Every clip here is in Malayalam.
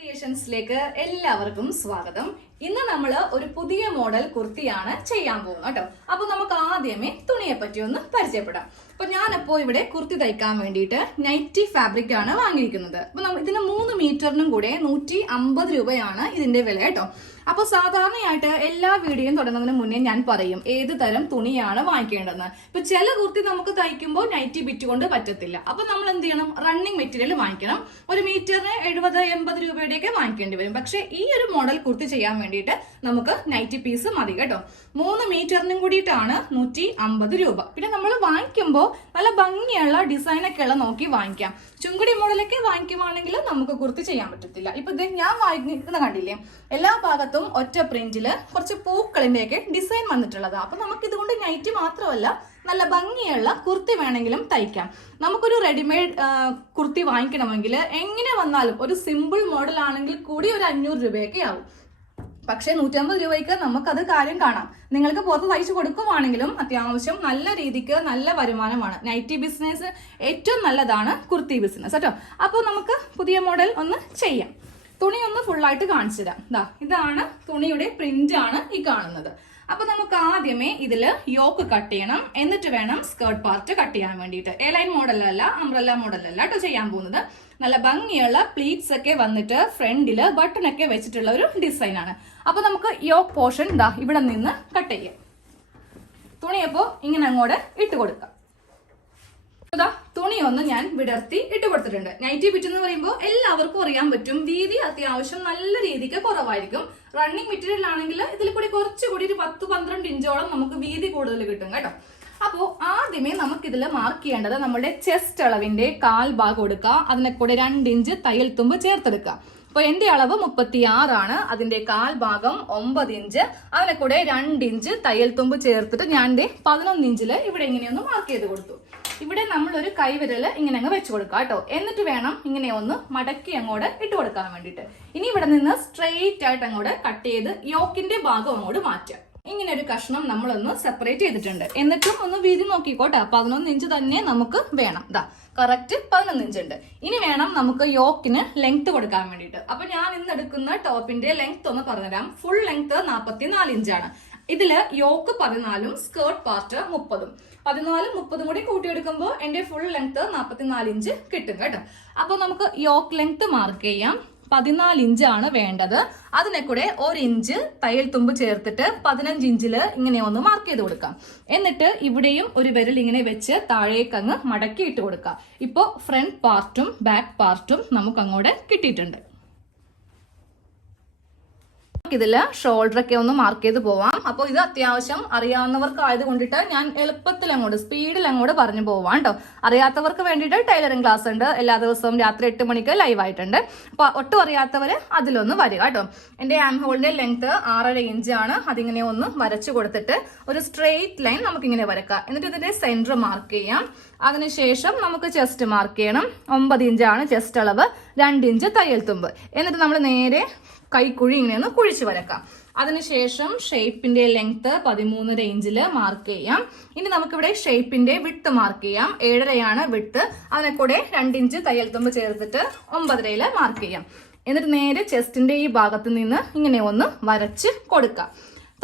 ക്രിയേഷൻസിലേക്ക് എല്ലാവർക്കും സ്വാഗതം. ഇന്ന് നമ്മൾ ഒരു പുതിയ മോഡൽ കുർത്തിയാണ് ചെയ്യാൻ പോകുന്നത് കേട്ടോ. അപ്പൊ നമുക്ക് ആദ്യമേ തുണിയെ പറ്റി ഒന്ന് പരിചയപ്പെടാം. അപ്പൊ ഞാനപ്പോ ഇവിടെ കുർത്തി തയ്ക്കാൻ വേണ്ടിയിട്ട് നൈറ്റി ഫാബ്രിക് ആണ് വാങ്ങിയിരിക്കുന്നത്. അപ്പൊ ഇതിന് 3 മീറ്ററിനും കൂടെ 150 രൂപയാണ് ഇതിന്റെ വില കേട്ടോ. അപ്പോൾ സാധാരണയായിട്ട് എല്ലാ വീഡിയോയും തുടങ്ങുന്നതിന് മുന്നേ ഞാൻ പറയും ഏത് തരം തുണിയാണ് വാങ്ങിക്കേണ്ടതെന്ന്. ഇപ്പൊ ചില കുർത്തി നമുക്ക് തയ്ക്കുമ്പോൾ നൈറ്റി ബിറ്റ് കൊണ്ട് പറ്റത്തില്ല. അപ്പൊ നമ്മൾ എന്ത് ചെയ്യണം? റണ്ണിങ് മെറ്റീരിയൽ വാങ്ങിക്കണം. ഒരു മീറ്ററിന് 70-80 രൂപയുടെയൊക്കെ വാങ്ങിക്കേണ്ടി വരും. പക്ഷെ ഈ ഒരു മോഡൽ കുർത്തി ചെയ്യാൻ വേണ്ടിയിട്ട് നമുക്ക് നൈറ്റി പീസ് മതി കേട്ടോ. 3 മീറ്ററിനും കൂടിയിട്ടാണ് 150 രൂപ. പിന്നെ നമ്മൾ വാങ്ങിക്കുമ്പോൾ നല്ല ഭംഗിയുള്ള ഡിസൈനൊക്കെ ഉള്ള നോക്കി വാങ്ങിക്കാം. ചുങ്കുടി മോഡലൊക്കെ വാങ്ങിക്കുവാണെങ്കിൽ നമുക്ക് കുർത്തി ചെയ്യാൻ പറ്റത്തില്ല. ഇപ്പൊ ഇത് ഞാൻ വാങ്ങിക്കുന്ന കണ്ടില്ലേ, എല്ലാ ഭാഗത്തും ഒറ്റ പ്രിന്റില് കുറച്ച് പൂക്കളിന്റെയൊക്കെ ഡിസൈൻ വന്നിട്ടുള്ളതാണ്. അപ്പൊ നമുക്ക് ഇതുകൊണ്ട് നൈറ്റി മാത്രമല്ല നല്ല ഭംഗിയുള്ള കുർത്തി വേണമെങ്കിലും തയ്ക്കാം. നമുക്കൊരു റെഡിമെയ്ഡ് കുർത്തി വാങ്ങിക്കണമെങ്കിൽ എങ്ങനെ വന്നാലും ഒരു സിമ്പിൾ മോഡൽ ആണെങ്കിൽ കൂടി ഒരു 500 രൂപയൊക്കെ ആവും. പക്ഷെ 150 രൂപയ്ക്ക് നമുക്കത് കാര്യം കാണാം. നിങ്ങൾക്ക് പുറത്ത് തയ്ച്ചു കൊടുക്കുവാണെങ്കിലും അത്യാവശ്യം നല്ല രീതിക്ക് നല്ല വരുമാനമാണ്. നൈറ്റി ബിസിനസ് ഏറ്റവും നല്ലതാണ് കുർത്തി ബിസിനസ് കേട്ടോ. അപ്പോൾ നമുക്ക് പുതിയ മോഡൽ ഒന്ന് ചെയ്യാം. തുണി ഒന്ന് ഫുള്ളായിട്ട് കാണിച്ചു തരാം. ഇതാണ് തുണിയുടെ പ്രിന്റ് ആണ് ഈ കാണുന്നത്. അപ്പൊ നമുക്ക് ആദ്യമേ ഇതില് യോക്ക് കട്ട് ചെയ്യണം. എന്നിട്ട് വേണം സ്കേർട്ട് പാർട്ട് കട്ട് ചെയ്യാൻ വേണ്ടിയിട്ട്. എലൈൻ മോഡലല്ല, അംബ്രല്ല മോഡലല്ല കേട്ടോ ചെയ്യാൻ പോകുന്നത്. നല്ല ഭംഗിയുള്ള പ്ലീറ്റ്സ് ഒക്കെ വന്നിട്ട് ഫ്രണ്ടില് ബട്ടൺ ഒക്കെ വെച്ചിട്ടുള്ള ഒരു ഡിസൈൻ ആണ്. അപ്പൊ നമുക്ക് യോക്ക് പോർഷൻ ഇവിടെ നിന്ന് കട്ട് ചെയ്യാം. തുണിയപ്പോ ഇങ്ങനെ അങ്ങോട്ട് ഇട്ട് കൊടുക്കാം. തുണി ഒന്ന് ഞാൻ വിടർത്തി ഇട്ട് കൊടുത്തിട്ടുണ്ട്. നൈറ്റി ബിറ്റ് എന്ന് പറയുമ്പോൾ എല്ലാവർക്കും അറിയാൻ പറ്റും, വീതി അത്യാവശ്യം നല്ല രീതിക്ക് കുറവായിരിക്കും. റണ്ണിങ് മെറ്റീരിയൽ ആണെങ്കിൽ ഇതിൽ കൂടി കുറച്ചുകൂടി ഒരു 10-12 ഇഞ്ചോളം നമുക്ക് വീതി കൂടുതൽ കിട്ടും കേട്ടോ. അപ്പോൾ ആദ്യമേ നമുക്കിതിൽ മാർക്ക് ചെയ്യേണ്ടത് നമ്മുടെ ചെസ്റ്റ് അളവിന്റെ 1/4 ഭാഗം എടുക്കുക. അതിനെ കൂടെ 2 ഇഞ്ച് തയ്യൽ തുമ്പ് ചേർത്തെടുക്കുക. അപ്പൊ എന്റെ അളവ് 36 ആണ്. അതിന്റെ 1/4 ഭാഗം 9 ഇഞ്ച്. അതിനെ കൂടെ 2 ഇഞ്ച് തയ്യൽ തുമ്പ് ചേർത്തിട്ട് ഞാൻ 11 ഇഞ്ചില് ഇവിടെ ഇങ്ങനെയൊന്ന് മാർക്ക് ചെയ്ത് കൊടുത്തു. ഇവിടെ നമ്മൾ ഒരു കൈവിരല് ഇങ്ങനെ അങ്ങ് വെച്ച് കൊടുക്കുക കേട്ടോ. എന്നിട്ട് വേണം ഇങ്ങനെ ഒന്ന് മടക്കി അങ്ങോട്ട് ഇട്ട് കൊടുക്കാൻ വേണ്ടിയിട്ട്. ഇനി ഇവിടെ നിന്ന് സ്ട്രെയിറ്റ് ആയിട്ട് അങ്ങോട്ട് കട്ട് ചെയ്ത് യോക്കിന്റെ ഭാഗം അങ്ങോട്ട് മാറ്റുക. ഇങ്ങനെ ഒരു കഷ്ണം നമ്മളൊന്ന് സെപ്പറേറ്റ് ചെയ്തിട്ടുണ്ട്. എന്നിട്ടും ഒന്ന് വീതി നോക്കിക്കോട്ടെ. 11 ഇഞ്ച് തന്നെ നമുക്ക് വേണം. കറക്റ്റ് 11 ഇഞ്ച് ഉണ്ട്. ഇനി വേണം നമുക്ക് യോക്കിന് ലെങ്ത് കൊടുക്കാൻ വേണ്ടിയിട്ട്. അപ്പൊ ഞാൻ ഇന്ന് എടുക്കുന്ന ടോപ്പിന്റെ ലെങ്ത് ഒന്ന് പറഞ്ഞുതരാം. ഫുൾ ലെങ്ത് 44 ഇഞ്ചാണ്. ഇതില് യോക്ക് 14ഉം സ്കേർട്ട് പാർട്ട് 30ഉം. 14ഉം 30ഉം കൂടി കൂട്ടിയെടുക്കുമ്പോൾ എന്റെ ഫുൾ ലെങ്ത് 44 ഇഞ്ച് കിട്ടും കേട്ടോ. അപ്പൊ നമുക്ക് യോക്ക് ലെങ്ത് മാർക്ക് ചെയ്യാം. 14 ഇഞ്ചാണ് വേണ്ടത്. അതിനെ കൂടെ 1 ഇഞ്ച് തയ്യൽ തുമ്പ് ചേർത്തിട്ട് 15 ഇഞ്ചില് ഇങ്ങനെ ഒന്ന് മാർക്ക് ചെയ്ത് കൊടുക്കാം. എന്നിട്ട് ഇവിടെയും ഒരു വിരൽ ഇങ്ങനെ വെച്ച് താഴേക്ക് അങ്ങ് മടക്കി ഇട്ട് കൊടുക്കാം. ഇപ്പോ ഫ്രണ്ട് പാർട്ടും ബാക്ക് പാർട്ടും നമുക്ക് അങ്ങോട്ട് കിട്ടിയിട്ടുണ്ട്. ഇതില് ഷോൾഡർ ഒക്കെ ഒന്ന് മാർക്ക് ചെയ്ത് പോവാം. അപ്പോൾ ഇത് അത്യാവശ്യം അറിയാവുന്നവർക്ക് ആയത് കൊണ്ടിട്ട് ഞാൻ എളുപ്പത്തിൽ അങ്ങോട്ട് സ്പീഡിൽ അങ്ങോട്ട് പറഞ്ഞു പോവാം കേട്ടോ. അറിയാത്തവർക്ക് വേണ്ടിയിട്ട് ടൈലറിംഗ് ക്ലാസ് ഉണ്ട്. എല്ലാ ദിവസവും രാത്രി 8 മണിക്ക് ലൈവ് ആയിട്ടുണ്ട്. അപ്പൊ ഒട്ടും അറിയാത്തവര് അതിലൊന്ന് വരിക കേട്ടോ. എന്റെ ആം ഹോളിന്റെ ലെങ്ത് 6.5 ഇഞ്ചാണ്. അതിങ്ങനെ ഒന്ന് വരച്ചു കൊടുത്തിട്ട് ഒരു സ്ട്രെയിറ്റ് ലൈൻ നമുക്ക് ഇങ്ങനെ വരക്കാം. എന്നിട്ട് ഇതിന്റെ സെന്റർ മാർക്ക് ചെയ്യാം. അതിനുശേഷം നമുക്ക് ചെസ്റ്റ് മാർക്ക് ചെയ്യണം. 9 ഇഞ്ചാണ് ചെസ്റ്റ് അളവ്, 2 ഇഞ്ച് തയ്യൽ തുമ്പ്. എന്നിട്ട് നമ്മൾ നേരെ കൈക്കുഴി ഇങ്ങനെ ഒന്ന് കുഴിച്ചു വരക്കാം. അതിനുശേഷം ഷേപ്പിന്റെ ലെങ്ത് 13.5 ഇഞ്ചില് മാർക്ക് ചെയ്യാം. ഇനി നമുക്കിവിടെ ഷേപ്പിന്റെ വിട്ട് മാർക്ക് ചെയ്യാം. 7.5 വിട്ട്. അതിനെ കൂടെ 2 ഇഞ്ച് തയ്യൽ തുമ്പ് ചേർത്തിട്ട് 9.5 മാർക്ക് ചെയ്യാം. എന്നിട്ട് നേരെ ചെസ്റ്റിന്റെ ഈ ഭാഗത്ത് നിന്ന് ഇങ്ങനെ ഒന്ന് വരച്ച് കൊടുക്കാം.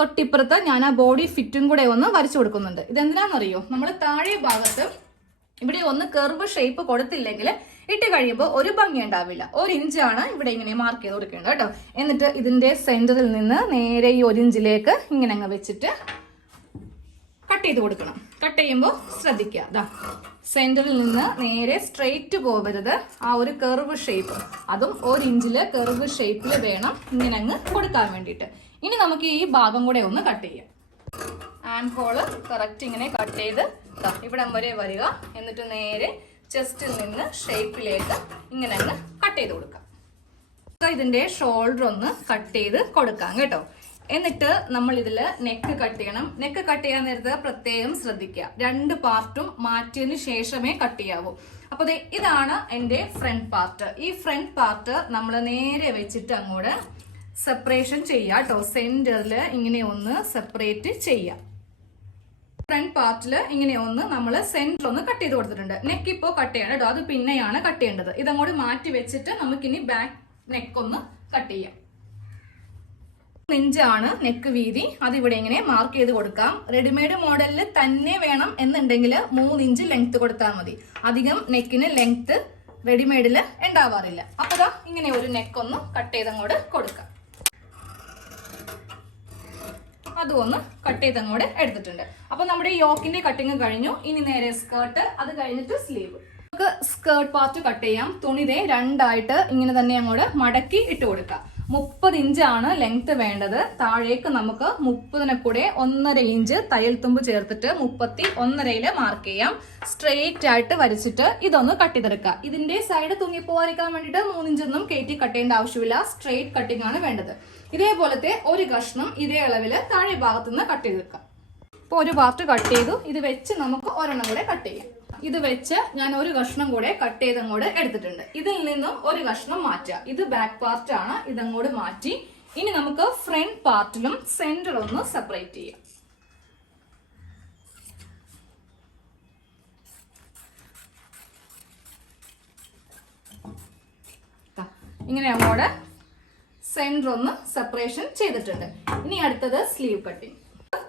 തൊട്ടിപ്പുറത്ത് ഞാൻ ആ ബോഡി ഫിറ്റും കൂടെ ഒന്ന് വരച്ചു കൊടുക്കുന്നുണ്ട്. ഇതെന്തിനാണെന്നറിയോ? നമ്മൾ താഴെ ഭാഗത്ത് ഇവിടെ ഒന്ന് കർവ് ഷേപ്പ് കൊടുത്തില്ലെങ്കിൽ ഇട്ട് കഴിയുമ്പോൾ ഒരു ഭംഗി ഉണ്ടാവില്ല. 1 ഇഞ്ചാണ് ഇവിടെ ഇങ്ങനെ മാർക്ക് ചെയ്ത് കൊടുക്കേണ്ടത് കേട്ടോ. എന്നിട്ട് ഇതിന്റെ സെന്ററിൽ നിന്ന് നേരെ ഈ 1 ഇഞ്ചിലേക്ക് ഇങ്ങനെ അങ്ങ് വെച്ചിട്ട് കട്ട് ചെയ്ത് കൊടുക്കണം. കട്ട് ചെയ്യുമ്പോൾ ശ്രദ്ധിക്കുക, സെന്ററിൽ നിന്ന് നേരെ സ്ട്രെയിറ്റ് പോകരുത്. ആ ഒരു കർവ് ഷേപ്പ്, അതും 1 ഇഞ്ചില് കർവ് ഷേപ്പിൽ വേണം ഇങ്ങനെ അങ്ങ് കൊടുക്കാൻ വേണ്ടിയിട്ട്. ഇനി നമുക്ക് ഈ ഭാഗം കൂടെ ഒന്ന് കട്ട് ചെയ്യാം. ആം ഹോള് കറക്റ്റ് ഇങ്ങനെ കട്ട് ചെയ്ത് ഇവിടം വരെ വരിക. എന്നിട്ട് നേരെ ചെസ്റ്റിൽ നിന്ന് ഷേപ്പിലേക്ക് ഇങ്ങനെ അങ്ങ് കട്ട് ചെയ്ത് കൊടുക്കാം. ഇതിന്റെ ഷോൾഡർ ഒന്ന് കട്ട് ചെയ്ത് കൊടുക്കാം കേട്ടോ. എന്നിട്ട് നമ്മൾ ഇതില് നെക്ക് കട്ട് ചെയ്യണം. നെക്ക് കട്ട് ചെയ്യാൻ നേരത്ത് പ്രത്യേകം ശ്രദ്ധിക്കുക. 2 പാർട്ടും മാറ്റിയതിന് ശേഷമേ കട്ട് ചെയ്യാവൂ. അപ്പൊ ഇതാണ് എന്റെ ഫ്രണ്ട് പാർട്ട്. ഈ ഫ്രണ്ട് പാർട്ട് നമ്മൾ നേരെ വെച്ചിട്ട് അങ്ങോട്ട് സെപ്പറേഷൻ ചെയ്യാം കേട്ടോ. സെന്ററില് ഇങ്ങനെ ഒന്ന് സെപ്പറേറ്റ് ചെയ്യാം. ഫ്രണ്ട് പാർട്ടില് ഇങ്ങനെ ഒന്ന് നമ്മൾ സെന്റർ ഒന്ന് കട്ട് ചെയ്ത് കൊടുത്തിട്ടുണ്ട്. നെക്ക് ഇപ്പോൾ കട്ട് ചെയ്യണം കേട്ടോ. അത് പിന്നെയാണ് കട്ട് ചെയ്യേണ്ടത്. ഇതങ്ങോട്ട് മാറ്റി വെച്ചിട്ട് നമുക്കിനി ബാക്ക് നെക്കൊന്ന് കട്ട് ചെയ്യാം. 3 ഇഞ്ചാണ് നെക്ക് വീതി. അതിവിടെ ഇങ്ങനെ മാർക്ക് ചെയ്ത് കൊടുക്കാം. റെഡിമെയ്ഡ് മോഡലിൽ തന്നെ വേണം എന്നുണ്ടെങ്കിൽ 3 ഇഞ്ച് ലെങ്ത് കൊടുത്താൽ മതി. അധികം നെക്കിന് ലെങ്ത് റെഡിമെയ്ഡിൽ ഉണ്ടാവാറില്ല. അപ്പൊ ഇങ്ങനെ ഒരു നെക്കൊന്ന് കട്ട് ചെയ്തങ്ങോട്ട് കൊടുക്കാം. അതും ഒന്ന് കട്ട് ചെയ്തങ്ങോട്ട് എടുത്തിട്ടുണ്ട്. അപ്പൊ നമ്മുടെ യോക്കിന്റെ കട്ടിങ് കഴിഞ്ഞു. ഇനി നേരെ സ്കേർട്ട്, അത് കഴിഞ്ഞിട്ട് സ്ലീവ്. നമുക്ക് സ്കേർട്ട് പാർട്ട് കട്ട് ചെയ്യാം. തുണിതെ രണ്ടായിട്ട് ഇങ്ങനെ തന്നെ അങ്ങോട്ട് മടക്കി ഇട്ട് കൊടുക്കാം. 30 ഇഞ്ചാണ് ലെങ്ത് വേണ്ടത്. താഴേക്ക് നമുക്ക് 30നെ കൂടെ 1.5 ഇഞ്ച് തയ്യൽ തുമ്പ് ചേർത്തിട്ട് 31.5 മാർക്ക് ചെയ്യാം. സ്ട്രെയിറ്റ് ആയിട്ട് വരച്ചിട്ട് ഇതൊന്ന് കട്ട് ചെയ്തെടുക്കുക. ഇതിന്റെ സൈഡ് തൂങ്ങിപ്പോവാതിരിക്കാൻ വേണ്ടിയിട്ട് 3 ഇഞ്ചൊന്നും കയറ്റി കട്ട് ചെയ്യേണ്ട ആവശ്യമില്ല. സ്ട്രെയിറ്റ് കട്ടിംഗ് ആണ് വേണ്ടത്. ഇതേപോലത്തെ ഒരു കഷ്ണം ഇതേ അളവില് താഴെ ഭാഗത്തുനിന്ന് കട്ട് ചെയ്തെടുക്കാം. ഇപ്പൊ ഒരു പാർട്ട് കട്ട് ചെയ്തു. ഇത് വെച്ച് നമുക്ക് ഒരെണ്ണം കൂടെ കട്ട് ചെയ്യാം. ഇത് വെച്ച് ഞാൻ ഒരു കഷ്ണം കൂടെ കട്ട് ചെയ്തങ്ങോട്ട് എടുത്തിട്ടുണ്ട്. ഇതിൽ നിന്നും ഒരു കഷ്ണം മാറ്റുക. ഇത് ബാക്ക് പാർട്ട് ആണ്. ഇതങ്ങോട്ട് മാറ്റി ഇനി നമുക്ക് ഫ്രണ്ട് പാർട്ടിലും സെന്റർ ഒന്ന് സെപ്പറേറ്റ് ചെയ്യാം. ഇങ്ങനെ അങ്ങോട്ട് സെന്റർ ഒന്ന് സെപ്പറേഷൻ ചെയ്തിട്ടുണ്ട്. ഇനി അടുത്തത് സ്ലീവ് കട്ടിങ്.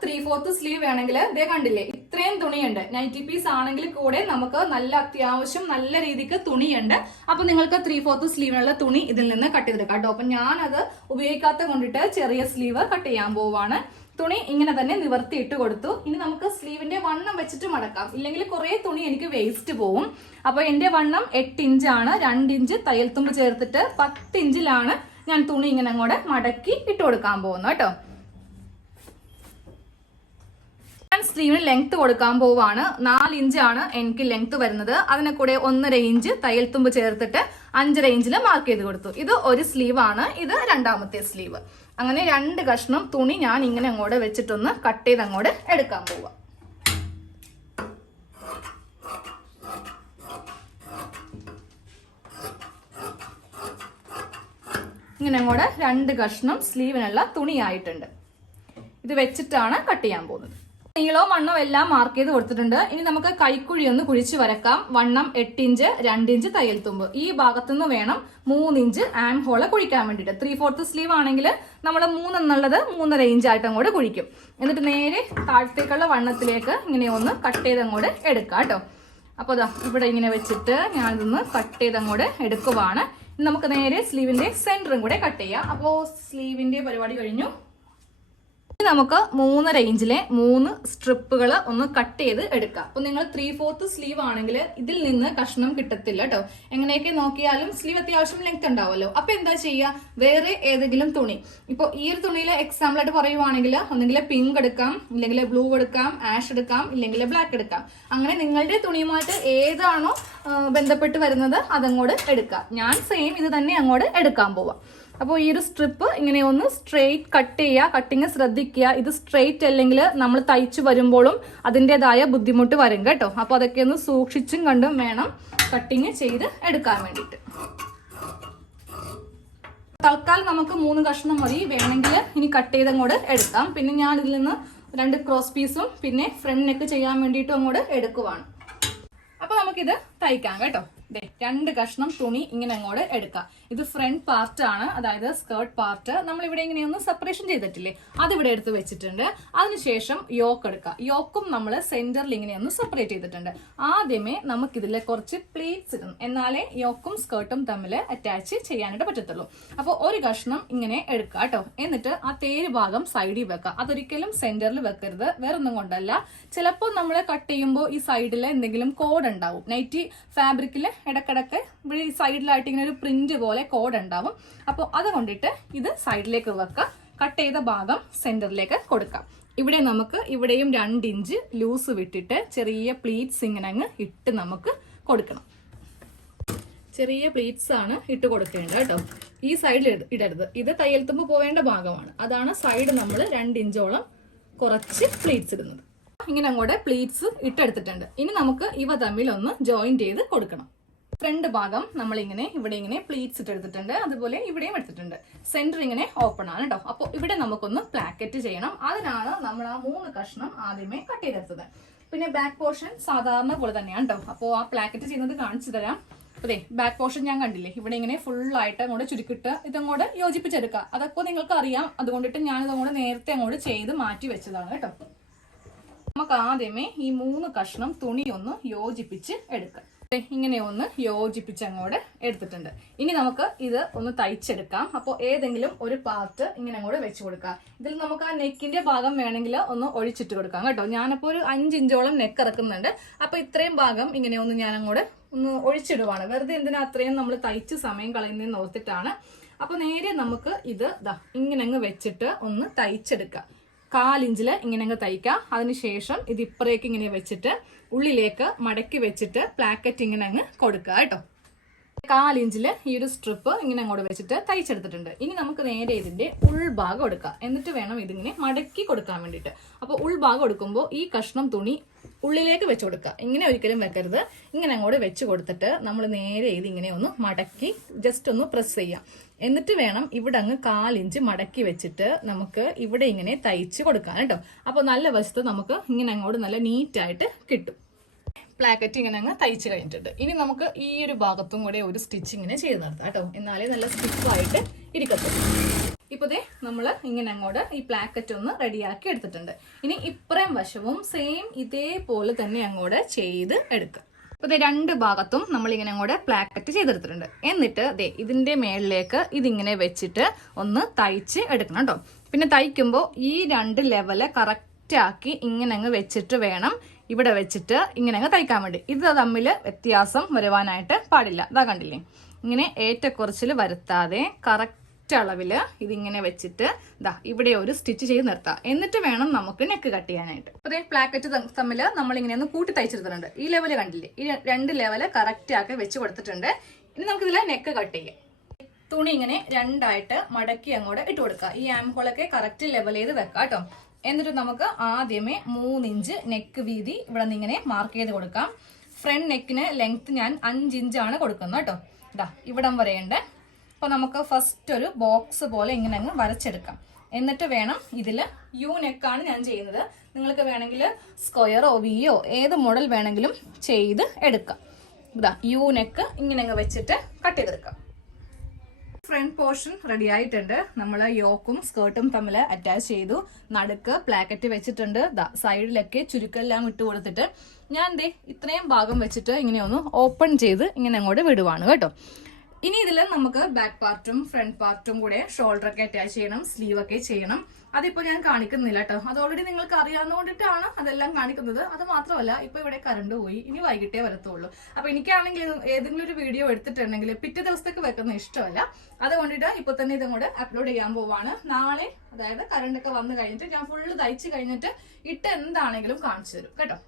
3/4 സ്ലീവ് വേണമെങ്കിൽ ഇതേ കണ്ടില്ലേ, ഇത്രയും തുണിയുണ്ട്. നൈറ്റി പീസ് ആണെങ്കിൽ കൂടെ നമുക്ക് നല്ല അത്യാവശ്യം നല്ല രീതിക്ക് തുണിയുണ്ട്. അപ്പൊ നിങ്ങൾക്ക് 3/4 സ്ലീവിനുള്ള തുണി ഇതിൽ നിന്ന് കട്ട് ചെയ്തെടുക്കാം കേട്ടോ. അപ്പൊ ഞാനത് ഉപയോഗിക്കാത്ത കൊണ്ടിട്ട് ചെറിയ സ്ലീവ് കട്ട് ചെയ്യാൻ പോവാണ്. തുണി ഇങ്ങനെ തന്നെ നിവർത്തി ഇട്ട് കൊടുത്തു. ഇനി നമുക്ക് സ്ലീവിന്റെ വണ്ണം വെച്ചിട്ട് മടക്കാം. ഇല്ലെങ്കിൽ കുറെ തുണി എനിക്ക് വേസ്റ്റ് പോവും. അപ്പൊ എന്റെ വണ്ണം 8 ഇഞ്ചാണ്. 2 ഇഞ്ച് തയ്യൽ തുമ്പ് ചേർത്തിട്ട് 10 ഇഞ്ചിലാണ് ഞാൻ തുണി ഇങ്ങനെ അങ്ങോട്ട് മടക്കി ഇട്ട് കൊടുക്കാൻ പോകുന്നു കേട്ടോ. സ്ലീവിന് ലെങ്ത് കൊടുക്കാൻ പോവാണ്. 4 ഇഞ്ചാണ് എനിക്ക് ലെങ്ത് വരുന്നത്. അതിനെ കൂടെ 1.5 ഇഞ്ച് തയ്യൽ തുമ്പ് ചേർത്തിട്ട് 5.5 ഇഞ്ചിൽ മാർക്ക് ചെയ്ത് കൊടുത്തു. ഇത് ഒരു സ്ലീവ് ആണ്. ഇത് രണ്ടാമത്തെ സ്ലീവ്. അങ്ങനെ 2 കഷ്ണം തുണി ഞാൻ ഇങ്ങനെ അങ്ങോട്ട് വെച്ചിട്ടൊന്ന് കട്ട് ചെയ്ത് അങ്ങോട്ട് എടുക്കാൻ പോവാ. ഇങ്ങനെ അങ്ങോട്ട് 2 കഷ്ണം സ്ലീവിനുള്ള തുണിയായിട്ടുണ്ട്. ഇത് വെച്ചിട്ടാണ് കട്ട് ചെയ്യാൻ പോകുന്നത്. നീളവും വണ്ണവും എല്ലാം മാർക്ക് ചെയ്ത് കൊടുത്തിട്ടുണ്ട്. ഇനി നമുക്ക് കൈക്കുഴി ഒന്ന് കുഴിച്ച് വരക്കാം. വണ്ണം 8 ഇഞ്ച്, 2 ഇഞ്ച് തയ്യൽ തുമ്പ്. ഈ ഭാഗത്തുനിന്ന് വേണം 3 ഇഞ്ച് ആം ഹോള് കുഴിക്കാൻ വേണ്ടിയിട്ട്. 3/4 സ്ലീവ് ആണെങ്കിൽ നമ്മൾ 3 എന്നുള്ളത് 3.5 ഇഞ്ചായിട്ട് അങ്ങോട്ട് കുഴിക്കും. എന്നിട്ട് നേരെ താഴത്തേക്കുള്ള വണ്ണത്തിലേക്ക് ഇങ്ങനെ ഒന്ന് കട്ട് ചെയ്ത് അങ്ങോട്ട് എടുക്കാം കേട്ടോ. അപ്പൊ ഇവിടെ ഇങ്ങനെ വെച്ചിട്ട് ഞാനിതൊന്ന് കട്ട് ചെയ്ത് അങ്ങോട്ട് എടുക്കുവാണ്. നമുക്ക് നേരെ സ്ലീവിന്റെ സെന്ററും കൂടെ കട്ട് ചെയ്യാം. അപ്പോ സ്ലീവിന്റെ പരിപാടി കഴിഞ്ഞു. നമുക്ക് 3.5 ഇഞ്ചിലെ 3 സ്ട്രിപ്പുകൾ ഒന്ന് കട്ട് ചെയ്ത് എടുക്കാം. അപ്പൊ നിങ്ങൾ 3/4 സ്ലീവ് ആണെങ്കിൽ ഇതിൽ നിന്ന് കഷ്ണം കിട്ടത്തില്ല കേട്ടോ. എങ്ങനെയൊക്കെ നോക്കിയാലും സ്ലീവ് അത്യാവശ്യം ലെങ്ത് ഉണ്ടാവുമല്ലോ. അപ്പൊ എന്താ ചെയ്യുക, വേറെ ഏതെങ്കിലും തുണി, ഇപ്പൊ ഈ ഒരു തുണിയിലെ എക്സാമ്പിൾ ആയിട്ട് പറയുവാണെങ്കിൽ ഒന്നെങ്കിൽ പിങ്ക് എടുക്കാം, ഇല്ലെങ്കിൽ ബ്ലൂ എടുക്കാം, ആഷ് എടുക്കാം, ഇല്ലെങ്കിൽ ബ്ലാക്ക് എടുക്കാം. അങ്ങനെ നിങ്ങളുടെ തുണിയുമായിട്ട് ഏതാണോ ബന്ധപ്പെട്ട് വരുന്നത് അതങ്ങോട്ട് എടുക്കാം. ഞാൻ സെയിം ഇത് തന്നെ അങ്ങോട്ട് എടുക്കാൻ പോവാം. അപ്പോൾ ഈ ഒരു സ്ട്രിപ്പ് ഇങ്ങനെ ഒന്ന് സ്ട്രെയിറ്റ് കട്ട് ചെയ്യുക. കട്ടിങ് ശ്രദ്ധിക്കുക. ഇത് സ്ട്രെയിറ്റ് അല്ലെങ്കിൽ നമ്മൾ തയ്ച്ചു വരുമ്പോഴും അതിൻ്റെതായ ബുദ്ധിമുട്ട് വരും കേട്ടോ. അപ്പോൾ അതൊക്കെ ഒന്ന് സൂക്ഷിച്ചും കണ്ടും വേണം കട്ടിങ് ചെയ്ത് എടുക്കാൻ വേണ്ടിയിട്ട്. തൽക്കാലം നമുക്ക് 3 കഷ്ണം മതി. വേണമെങ്കിൽ ഇനി കട്ട് ചെയ്ത് അങ്ങോട്ട് എടുക്കാം. പിന്നെ ഞാൻ ഇതിൽ നിന്ന് 2 ക്രോസ് പീസും പിന്നെ ഫ്രണ്ട് നെക്ക് ചെയ്യാൻ വേണ്ടിയിട്ടും അങ്ങോട്ട് എടുക്കുവാണ്. അപ്പൊ നമുക്കിത് തയ്ക്കാം കേട്ടോ. 2 കഷ്ണം തുണി ഇങ്ങനെ അങ്ങോട്ട് എടുക്കാം. ഇത് ഫ്രണ്ട് പാർട്ട് ആണ്, അതായത് സ്കേർട്ട് പാർട്ട്. നമ്മൾ ഇവിടെ ഇങ്ങനെയൊന്ന് സെപ്പറേഷൻ ചെയ്തിട്ടില്ലേ, അതിവിടെ എടുത്ത് വെച്ചിട്ടുണ്ട്. അതിനുശേഷം യോക്ക് എടുക്കാം. യോക്കും നമ്മൾ സെന്ററിൽ ഇങ്ങനെയൊന്ന് സെപ്പറേറ്റ് ചെയ്തിട്ടുണ്ട്. ആദ്യമേ നമുക്കിതിൽ കുറച്ച് പ്ലീറ്റ്സ് ഇടണം, എന്നാലേ യോക്കും സ്കേർട്ടും തമ്മിൽ അറ്റാച്ച് ചെയ്യാനായിട്ട് പറ്റത്തുള്ളൂ. അപ്പോൾ ഒരു കഷ്ണം ഇങ്ങനെ എടുക്കാം കേട്ടോ. എന്നിട്ട് ആ തേര് ഭാഗം സൈഡിൽ വെക്കാം. അതൊരിക്കലും സെന്ററിൽ വെക്കരുത്. വേറൊന്നും കൊണ്ടല്ല, ചിലപ്പോൾ നമ്മൾ കട്ട് ചെയ്യുമ്പോൾ ഈ സൈഡിൽ എന്തെങ്കിലും കോഡ് ഉണ്ടാവും. നൈറ്റി ഫാബ്രിക്കില് ഇടക്കിടക്ക് ഇവിടെ ഈ സൈഡിലായിട്ട് ഇങ്ങനെ ഒരു പ്രിന്റ് പോലെ കോഡ് ഉണ്ടാവും. അപ്പോൾ അത് കൊണ്ടിട്ട് ഇത് സൈഡിലേക്ക് വെക്കുക. കട്ട് ചെയ്ത ഭാഗം സെന്ററിലേക്ക് കൊടുക്കാം. ഇവിടെ നമുക്ക് ഇവിടെയും 2 ഇഞ്ച് ലൂസ് വിട്ടിട്ട് ചെറിയ പ്ലീറ്റ്സ് ഇങ്ങനെ അങ്ങ് ഇട്ട് നമുക്ക് കൊടുക്കണം. ചെറിയ പ്ലീറ്റ്സ് ആണ് ഇട്ട് കൊടുക്കേണ്ടത് കേട്ടോ. ഈ സൈഡിൽ ഇടരുത്. ഇത് തയ്യൽ തുമ്പ് പോവേണ്ട ഭാഗമാണ്. അതാണ് സൈഡ് നമ്മൾ 2 ഇഞ്ചോളം കുറച്ച് പ്ലീറ്റ്സ് ഇടുന്നത്. ഇങ്ങനെ അങ്ങോട്ട് പ്ലീറ്റ്സ് ഇട്ടെടുത്തിട്ടുണ്ട്. ഇനി നമുക്ക് ഇവ തമ്മിൽ ഒന്ന് ജോയിൻ ചെയ്ത് കൊടുക്കണം. ഫ്രണ്ട് ഭാഗം നമ്മൾ ഇങ്ങനെ ഇവിടെ ഇങ്ങനെ പ്ലീറ്റ്സ് ഇട്ടെടുത്തിട്ടുണ്ട്. അതുപോലെ ഇവിടെയും എടുത്തിട്ടുണ്ട്. സെന്റർ ഇങ്ങനെ ഓപ്പൺ ആണ് കേട്ടോ. അപ്പോൾ ഇവിടെ നമുക്കൊന്ന് പ്ലാക്കറ്റ് ചെയ്യണം. അതിനാണ് നമ്മൾ ആ 3 കഷ്ണം ആദ്യമേ കട്ട് ചെയ്തെടുത്തത്. പിന്നെ ബാക്ക് പോർഷൻ സാധാരണ പോലെ തന്നെയാണ് കേട്ടോ. അപ്പോൾ ആ പ്ലാക്കറ്റ് ചെയ്യുന്നത് കാണിച്ചു തരാം. അതെ ബാക്ക് പോർഷൻ ഞാൻ കണ്ടില്ലേ, ഇവിടെ ഇങ്ങനെ ഫുള്ളായിട്ട് അങ്ങോട്ട് ചുരുക്കിട്ട് ഇതങ്ങോട്ട് യോജിപ്പിച്ചെടുക്കുക. അതൊക്കെ നിങ്ങൾക്ക് അറിയാം, അതുകൊണ്ടിട്ട് ഞാൻ ഇതങ്ങോട്ട് നേരത്തെ അങ്ങോട്ട് ചെയ്ത് മാറ്റി വെച്ചതാണ് കേട്ടോ. നമുക്ക് ആദ്യമേ ഈ 3 കഷ്ണം തുണി ഒന്ന് യോജിപ്പിച്ച് എടുക്കാം. ഇങ്ങനെ ഒന്ന് യോജിപ്പിച്ച് അങ്ങോട്ട് എടുത്തിട്ടുണ്ട്. ഇനി നമുക്ക് ഇത് ഒന്ന് തയ്ച്ചെടുക്കാം. അപ്പോൾ ഏതെങ്കിലും ഒരു പാർട്ട് ഇങ്ങനെ അങ്ങോട്ട് വെച്ച് കൊടുക്കാം. ഇതിൽ നമുക്ക് ആ നെക്കിന്റെ ഭാഗം വേണമെങ്കിൽ ഒന്ന് ഒഴിച്ചിട്ട് കൊടുക്കാം കേട്ടോ. ഞാനപ്പോൾ ഒരു 5 ഇഞ്ചോളം നെക്ക് ഇറക്കുന്നുണ്ട്. അപ്പൊ ഇത്രയും ഭാഗം ഇങ്ങനെ ഒന്ന് ഞാൻ അങ്ങോട്ട് ഒന്ന് ഒഴിച്ചിടുവാണ്. വെറുതെ എന്തിനാ അത്രയും നമ്മൾ തയ്ച്ച് സമയം കളയുന്നതെന്ന് ഓർത്തിട്ടാണ്. അപ്പൊ നേരെ നമുക്ക് ഇത് ഇങ്ങനെ അങ്ങ് വെച്ചിട്ട് ഒന്ന് തയ്ച്ചെടുക്കാം. 1/4 ഇഞ്ചിൽ ഇങ്ങനെ അങ്ങ് തയ്ക്കാം. അതിനുശേഷം ഇത് ഇപ്പറേക്ക് ഇങ്ങനെ വെച്ചിട്ട് ഉള്ളിലേക്ക് മടക്കി വെച്ചിട്ട് പ്ലാക്കറ്റ് ഇങ്ങനെ അങ്ങ് കൊടുക്കുക കേട്ടോ. 1/4 ഇഞ്ചിൽ ഈ ഒരു സ്ട്രിപ്പ് ഇങ്ങനെ അങ്ങോട്ട് വെച്ചിട്ട് തയ്ച്ചെടുത്തിട്ടുണ്ട്. ഇനി നമുക്ക് നേരെ ഇതിന്റെ ഉൾഭാഗം എടുക്കാം. എന്നിട്ട് വേണം ഇതിങ്ങനെ മടക്കി കൊടുക്കാൻ വേണ്ടിയിട്ട്. അപ്പോൾ ഉൾഭാഗം എടുക്കുമ്പോൾ ഈ കഷ്ണം തുണി ഉള്ളിലേക്ക് വെച്ച് കൊടുക്കുക. ഇങ്ങനെ ഒരിക്കലും വെക്കരുത്. ഇങ്ങനെ അങ്ങോട്ട് വെച്ച് കൊടുത്തിട്ട് നമ്മൾ നേരെ ഇത് ഇങ്ങനെ ഒന്ന് മടക്കി ജസ്റ്റ് ഒന്ന് പ്രസ് ചെയ്യാം. എന്നിട്ട് വേണം ഇവിടെ അങ്ങ് 1/4 ഇഞ്ച് മടക്കി വെച്ചിട്ട് നമുക്ക് ഇവിടെ ഇങ്ങനെ തയ്ച്ച് കൊടുക്കാൻ കേട്ടോ. അപ്പോൾ നല്ല വശത്ത് നമുക്ക് ഇങ്ങനെ അങ്ങോട്ട് നല്ല നീറ്റായിട്ട് കിട്ടും. പ്ലാക്കറ്റ് ഇങ്ങനെ അങ്ങ് തയ്ച്ച് കഴിഞ്ഞിട്ടുണ്ട്. ഇനി നമുക്ക് ഈ ഒരു ഭാഗത്തും കൂടെ ഒരു സ്റ്റിച്ച് ഇങ്ങനെ ചെയ്ത് നിർത്താം കേട്ടോ. എന്നാലേ നല്ല സ്റ്റിഫായിട്ട് ഇരിക്കത്തുള്ളൂ. ഇപ്പൊ നമ്മൾ ഇങ്ങനെ അങ്ങോട്ട് ഈ പ്ലാക്കറ്റ് ഒന്ന് റെഡിയാക്കി എടുത്തിട്ടുണ്ട്. ഇനി ഇപ്പുറം വശവും സെയിം ഇതേപോലെ തന്നെ അങ്ങോട്ട് ചെയ്ത് എടുക്കുക. അപ്പൊ 2 ഭാഗത്തും നമ്മൾ ഇങ്ങനെ അങ്ങോട്ട് പ്ലാക്കറ്റ് ചെയ്തെടുത്തിട്ടുണ്ട്. എന്നിട്ട് ഇതിന്റെ മേളിലേക്ക് ഇതിങ്ങനെ വെച്ചിട്ട് ഒന്ന് തയ്ച്ച് എടുക്കണം കേട്ടോ. പിന്നെ തയ്ക്കുമ്പോൾ ഈ 2 ലെവല് കറക്റ്റ് ആക്കി ഇങ്ങനെ അങ്ങ് വെച്ചിട്ട് വേണം ഇവിടെ വെച്ചിട്ട് ഇങ്ങനെ അങ്ങ് തയ്ക്കാൻ വേണ്ടി. ഇത് തമ്മിൽ വ്യത്യാസം വരുവാനായിട്ട് പാടില്ല. ഇതാ കണ്ടില്ലേ, ഇങ്ങനെ ഏറ്റക്കുറച്ചിൽ വരുത്താതെ കറക്റ്റ് അളവില് ഇതിങ്ങനെ വെച്ചിട്ട് ഇവിടെ ഒരു സ്റ്റിച്ച് ചെയ്ത് നിർത്താം. എന്നിട്ട് വേണം നമുക്ക് നെക്ക് കട്ട് ചെയ്യാനായിട്ട്. അതെ പ്ലാക്കറ്റ് തമ്മിൽ നമ്മൾ ഇങ്ങനെ ഒന്ന് കൂട്ടി തയ്ച്ചെടുത്തിട്ടുണ്ട്. ഈ ലെവല് കണ്ടില്ലേ, ഈ 2 ലെവല് കറക്റ്റ് ആക്കി വെച്ച് കൊടുത്തിട്ടുണ്ട്. ഇനി നമുക്ക് ഇതിലെ നെക്ക് കട്ട് ചെയ്യാം. തുണി ഇങ്ങനെ 2ആയിട്ട് മടക്കി അങ്ങോട്ട് ഇട്ട് കൊടുക്കുക. ഈ ആം ഹോളൊക്കെ കറക്റ്റ് ലെവൽ ചെയ്ത് വെക്കാം കേട്ടോ. എന്നിട്ട് നമുക്ക് ആദ്യമേ 3 ഇഞ്ച് നെക്ക് വീതി ഇവിടെ നിന്ന് ഇങ്ങനെ മാർക്ക് ചെയ്ത് കൊടുക്കാം. ഫ്രണ്ട് നെക്കിന് ലെങ്ത് ഞാൻ 5 ഇഞ്ചാണ് കൊടുക്കുന്നത് കേട്ടോ. ഇവിടം വരെയുണ്ട്. അപ്പൊ നമുക്ക് ഫസ്റ്റ് ഒരു ബോക്സ് പോലെ ഇങ്ങനെ അങ്ങ് വരച്ചെടുക്കാം. എന്നിട്ട് വേണം ഇതിൽ യു നെക്കാണ് ഞാൻ ചെയ്യുന്നത്. നിങ്ങൾക്ക് വേണമെങ്കിൽ സ്ക്വയറോ വിയോ ഏത് മോഡൽ വേണമെങ്കിലും ചെയ്ത് എടുക്കാം. യു നെക്ക് ഇങ്ങനെ അങ്ങ് വെച്ചിട്ട് കട്ട് ചെയ്തെടുക്കാം. ഫ്രണ്ട് പോർഷൻ റെഡി ആയിട്ടുണ്ട്. നമ്മൾ യോക്കും സ്കേർട്ടും തമ്മിൽ അറ്റാച്ച് ചെയ്തു. നടുക്ക് പ്ലാക്കറ്റ് വെച്ചിട്ടുണ്ട്. സൈഡിലൊക്കെ ചുരുക്കെല്ലാം ഇട്ട് കൊടുത്തിട്ട് ഞാൻ ഇത്രയും ഭാഗം വെച്ചിട്ട് ഇങ്ങനെ ഒന്ന് ഓപ്പൺ ചെയ്ത് ഇങ്ങനെ അങ്ങോട്ട് വിടുവാണ് കേട്ടോ. ഇനി ഇതിൽ നമുക്ക് ബാക്ക് പാർട്ടും ഫ്രണ്ട് പാർട്ടും കൂടെ ഷോൾഡർ ഒക്കെ അറ്റാച്ച് ചെയ്യണം, സ്ലീവ് ഒക്കെ ചെയ്യണം. അതിപ്പോ ഞാൻ കാണിക്കുന്നില്ല കേട്ടോ. അത് ഓൾറെഡി നിങ്ങൾക്ക് അറിയാവുന്നതുകൊണ്ടിട്ടാണ് അതെല്ലാം കാണിക്കുന്നത്. അത് മാത്രമല്ല ഇപ്പൊ ഇവിടെ കറണ്ട് പോയി, ഇനി വൈകിട്ടേ വരത്തുള്ളൂ. അപ്പൊ എനിക്കാണെങ്കിൽ ഏതെങ്കിലും ഒരു വീഡിയോ എടുത്തിട്ടുണ്ടെങ്കിൽ പിറ്റേ ദിവസത്തേക്ക് വെക്കുന്ന ഇഷ്ടമല്ല. അതുകൊണ്ടിട്ട് ഇപ്പൊ തന്നെ ഇതങ്ങോട്ട് അപ്ലോഡ് ചെയ്യാൻ പോവാണ്. നാളെ അതായത് കറണ്ട് ഒക്കെ വന്നു കഴിഞ്ഞിട്ട് ഞാൻ ഫുള്ള് തയ്ച്ച് കഴിഞ്ഞിട്ട് ഇട്ട് എന്താണെങ്കിലും കാണിച്ചു തരും കേട്ടോ.